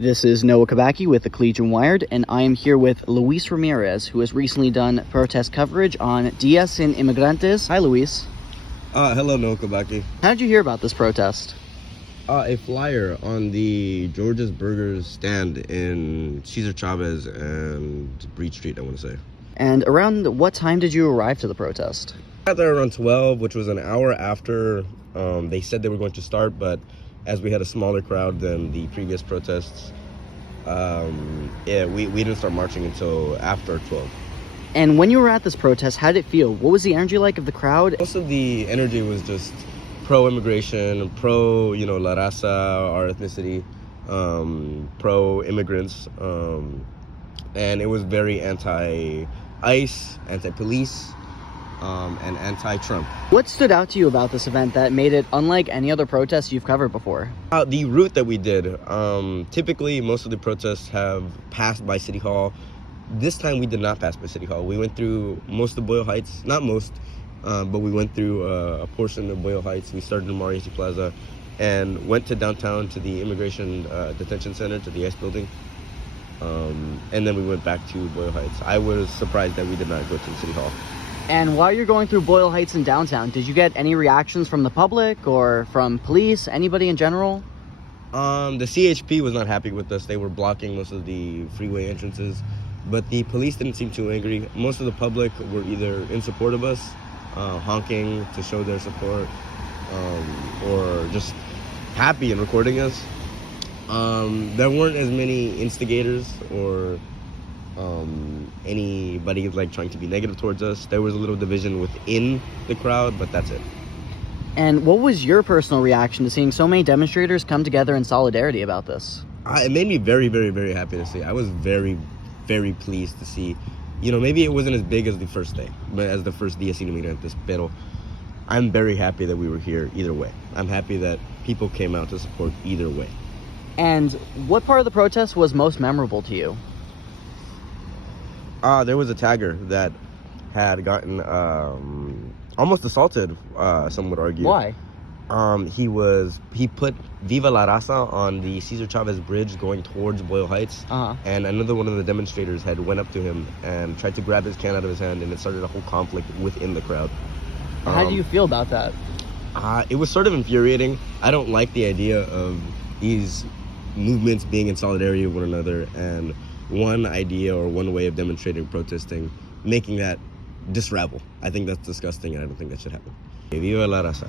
This is Noah Kabaki with the Collegian Wired, and I am here with Luis Ramirez, who has recently done protest coverage on Dìa Sin Inmigrantes. Hi, Luis. Hello, Noah Kabaki. How did you hear about this protest? A flyer on the George's Burgers stand in Cesar Chavez and Breed Street, I want to say. And around what time did you arrive to the protest? I got there around 12, which was an hour after they said they were going to start, but as we had a smaller crowd than the previous protests, we didn't start marching until after 12. And when you were at this protest, how did it feel? What was the energy like of the crowd? Most of the energy was just pro-immigration, pro, La Raza, our ethnicity, pro-immigrants, and it was very anti-ICE, anti-police, and anti-Trump. What stood out to you about this event that made it unlike any other protests you've covered before? The route that we did. Typically, most of the protests have passed by City Hall. This time we did not pass by City Hall. We went through most of Boyle Heights, not most, but we went through a portion of Boyle Heights. We started in Mariachi Plaza and went to downtown to the Immigration Detention Center, to the ICE building. And then we went back to Boyle Heights. I was surprised that we did not go to the City Hall. And while you're going through Boyle Heights and downtown, did you get any reactions from the public or from police, anybody in general? The CHP was not happy with us. They were blocking most of the freeway entrances, but the police didn't seem too angry. Most of the public were either in support of us, honking to show their support, or just happy and recording us. There weren't as many instigators or anybody trying to be negative towards us. There was a little division within the crowd, but that's it. And what was your personal reaction to seeing so many demonstrators come together in solidarity about this? It made me very, very, very happy to see. I was very, very pleased to see. Maybe it wasn't as big as the first day, but as the first Dìa Sin Inmigrantes, pero I'm very happy that we were here either way. I'm happy that people came out to support either way. And what part of the protest was most memorable to you? There was a tagger that had gotten almost assaulted, some would argue. Why? He put Viva La Raza on the Cesar Chavez Bridge going towards Boyle Heights. And another one of the demonstrators had went up to him and tried to grab his can out of his hand, and it started a whole conflict within the crowd. How do you feel about that? It was sort of infuriating. I don't like the idea of these movements being in solidarity with one another, and one idea or one way of demonstrating, protesting, making that disravel. I think that's disgusting, and I don't think that should happen. Viva la raza.